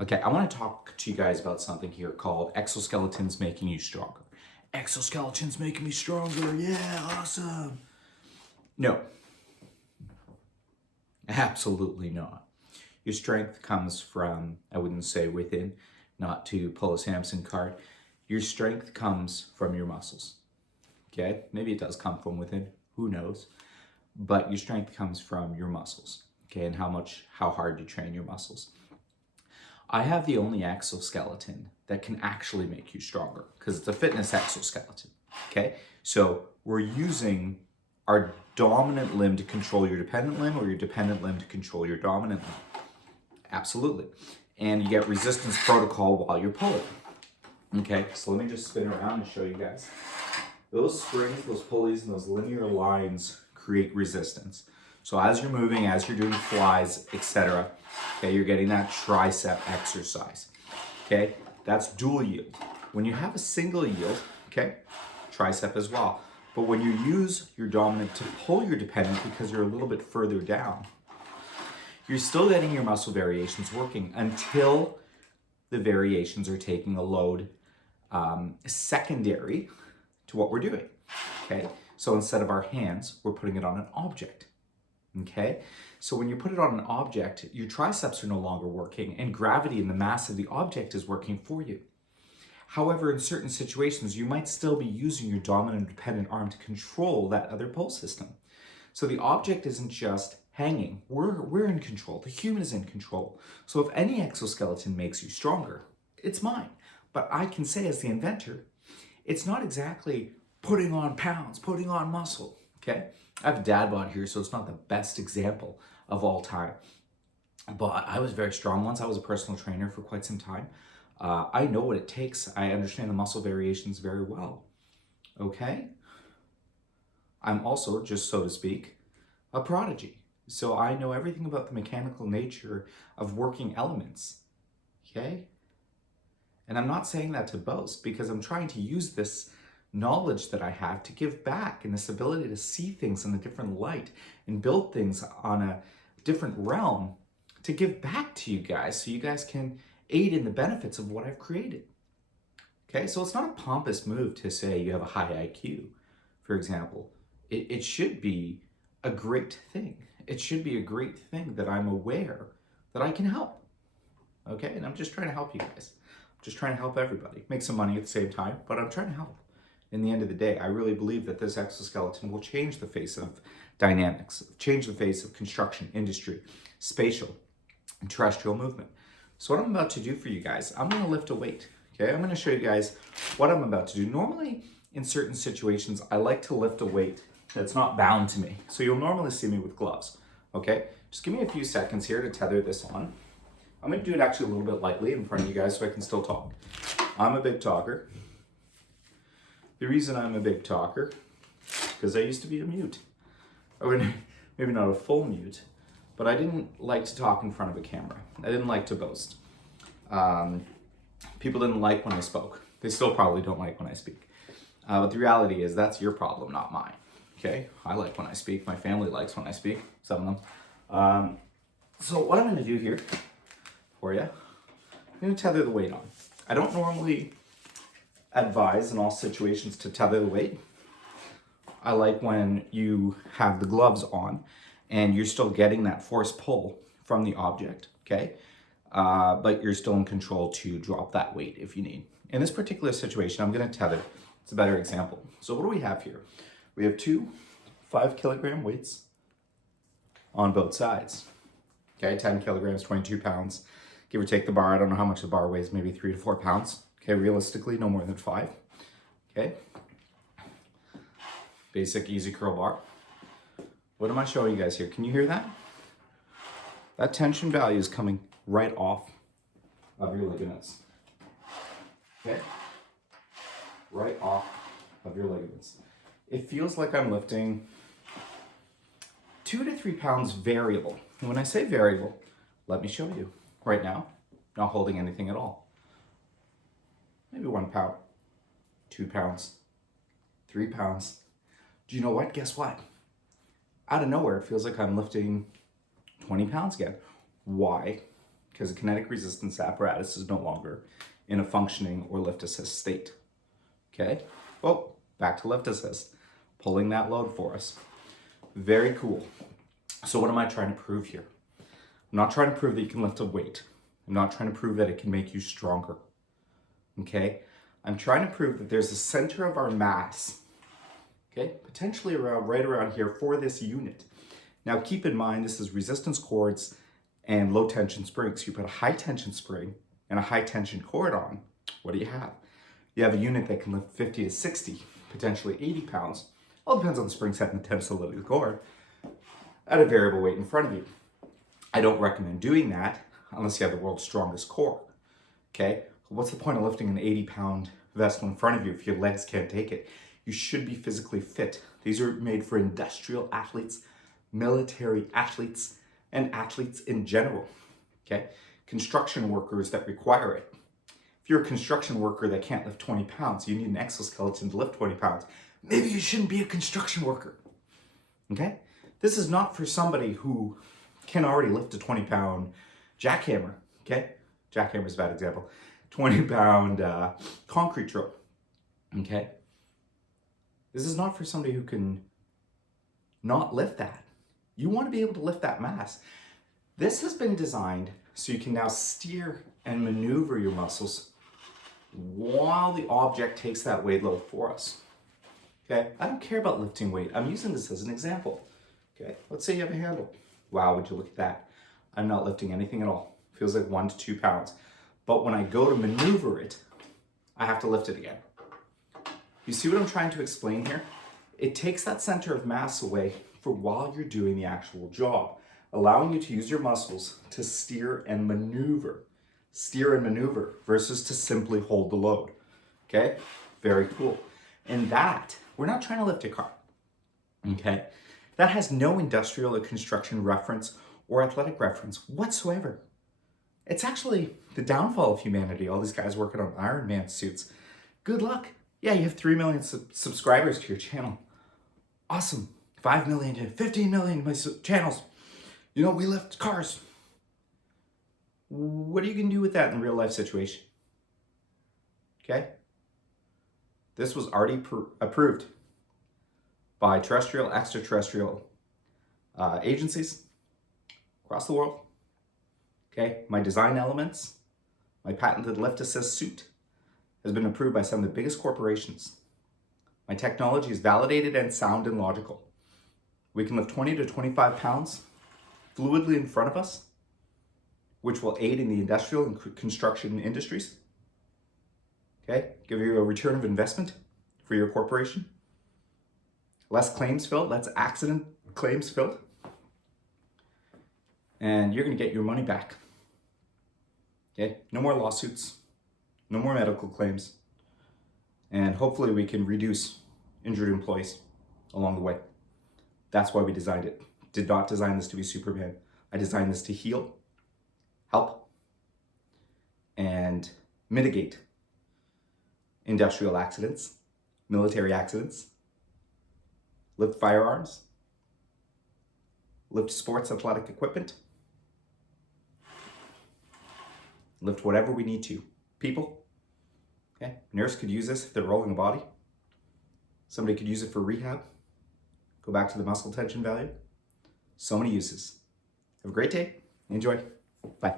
Okay, I want to talk to you guys about something here called exoskeletons making you stronger. Exoskeletons making me stronger, yeah, awesome. No, absolutely not. Your strength comes from, I wouldn't say within, not to pull a Samson card. Your strength comes from your muscles. Okay, maybe it does come from within, who knows? But your strength comes from your muscles, okay, and how hard you train your muscles. I have the only exoskeleton that can actually make you stronger because it's a fitness exoskeleton, okay? So we're using our dominant limb to control your dependent limb or your dependent limb to control your dominant limb. Absolutely. And you get resistance protocol while you're pulling. Okay, so let me just spin around and show you guys. Those springs, those pulleys, and those linear lines create resistance. So as you're moving, as you're doing flies, etc., okay, you're getting that tricep exercise. Okay, that's dual yield. When you have a single yield, okay, tricep as well. But when you use your dominant to pull your dependent because you're a little bit further down, you're still getting your muscle variations working until the variations are taking a load secondary to what we're doing. Okay, so instead of our hands, we're putting it on an object. Okay, so when you put it on an object, your triceps are no longer working and gravity and the mass of the object is working for you. However, in certain situations, you might still be using your dominant and dependent arm to control that other pull system. So the object isn't just hanging. We're in control. The human is in control. So if any exoskeleton makes you stronger, it's mine. But I can say as the inventor, it's not exactly putting on pounds, putting on muscle, okay? I have a dad bod here, so it's not the best example of all time. But I was very strong once. I was a personal trainer for quite some time. I know what it takes. I understand the muscle variations very well, okay? I'm also, just so to speak, a prodigy. So I know everything about the mechanical nature of working elements, okay? And I'm not saying that to boast because I'm trying to use this knowledge that I have to give back and this ability to see things in a different light and build things on a different realm to give back to you guys so you guys can aid in the benefits of what I've created. Okay, so it's not a pompous move to say you have a high IQ, for example. It should be a great thing. It should be a great thing that I'm aware that I can help. Okay, and I'm just trying to help you guys. I'm just trying to help everybody. Make some money at the same time, but I'm trying to help. In the end of the day, I really believe that this exoskeleton will change the face of dynamics, change the face of construction, industry, spatial, and terrestrial movement. So what I'm about to do for you guys, I'm going to lift a weight. Okay, I'm going to show you guys what I'm about to do. Normally, in certain situations, I like to lift a weight that's not bound to me. So you'll normally see me with gloves. Okay, just give me a few seconds here to tether this on. I'm going to do it actually a little bit lightly in front of you guys so I can still talk. I'm a big talker. The reason I'm a big talker is because I used to be a mute. Or maybe not a full mute, but I didn't like to talk in front of a camera. I didn't like to boast. People didn't like when I spoke. They still probably don't like when I speak. But the reality is that's your problem, not mine. Okay? I like when I speak. My family likes when I speak, some of them. So what I'm going to do here for you, I'm going to tether the weight on. I don't normally advise in all situations to tether the weight. I like when you have the gloves on and you're still getting that force pull from the object, okay? But you're still in control to drop that weight if you need. In this particular situation, I'm going to tether. It's a better example. So what do we have here? We have two 5-kilogram weights on both sides. Okay, 10 kilograms, 22 pounds. Give or take the bar. I don't know how much the bar weighs, maybe 3 to 4 pounds. Okay, realistically, no more than 5. Okay. Basic easy curl bar. What am I showing you guys here? Can you hear that? That tension value is coming right off of your ligaments. Okay? Right off of your ligaments. It feels like I'm lifting 2 to 3 pounds variable. And when I say variable, let me show you. Right now, not holding anything at all. Maybe 1 pound, 2 pounds, 3 pounds. Do you know what? Guess what? Out of nowhere, it feels like I'm lifting 20 pounds again. Why? because the kinetic resistance apparatus is no longer in a functioning or lift assist state. Okay, well, back to lift assist, pulling that load for us. Very cool. So what am I trying to prove here? I'm not trying to prove that you can lift a weight. I'm not trying to prove that it can make you stronger. Okay, I'm trying to prove that there's a center of our mass, okay, potentially right around here for this unit. Now keep in mind, this is resistance cords and low tension springs. You put a high tension spring and a high tension cord on, what do you have? You have a unit that can lift 50 to 60, potentially 80 pounds. All depends on the spring set and the tensility of the cord at a variable weight in front of you. I don't recommend doing that unless you have the world's strongest core, okay? What's the point of lifting an 80-pound vessel in front of you if your legs can't take it? You should be physically fit. These are made for industrial athletes, military athletes, and athletes in general, okay? Construction workers that require it. If you're a construction worker that can't lift 20 pounds, you need an exoskeleton to lift 20 pounds. Maybe you shouldn't be a construction worker, okay? This is not for somebody who can already lift a 20-pound jackhammer, okay? Jackhammer is a bad example. 20-pound concrete drill, okay? This is not for somebody who can not lift that. You want to be able to lift that mass. This has been designed so you can now steer and maneuver your muscles while the object takes that weight load for us, okay? I don't care about lifting weight. I'm using this as an example, okay? Let's say you have a handle. Wow, would you look at that? I'm not lifting anything at all. Feels like 1 to 2 pounds. But when I go to maneuver it, I have to lift it again. You see what I'm trying to explain here? It takes that center of mass away for while you're doing the actual job, allowing you to use your muscles to steer and maneuver versus to simply hold the load, okay? Very cool. And that, we're not trying to lift a car, okay? That has no industrial or construction reference or athletic reference whatsoever. It's actually the downfall of humanity, all these guys working on Iron Man suits. Good luck. Yeah, you have 3 million subscribers to your channel. Awesome. 5 million to 15 million my channels. You know, we lift cars. What are you going to do with that in a real life situation? Okay? This was already approved by terrestrial, extraterrestrial agencies across the world. Okay, my design elements, my patented lift assist suit has been approved by some of the biggest corporations. My technology is validated and sound and logical. We can lift 20 to 25 pounds fluidly in front of us, which will aid in the industrial and construction industries. Okay, give you a return of investment for your corporation. Less claims filled, less accident claims filled. And you're gonna get your money back. Okay, no more lawsuits, no more medical claims, and hopefully we can reduce injured employees along the way. That's why we designed it. Did not design this to be Superman. I designed this to heal, help, and mitigate industrial accidents, military accidents, lift firearms, lift sports athletic equipment, lift whatever we need to. People, okay? Nurse could use this if they're rolling a body. Somebody could use it for rehab. Go back to the muscle tension value. So many uses. Have a great day. Enjoy. Bye.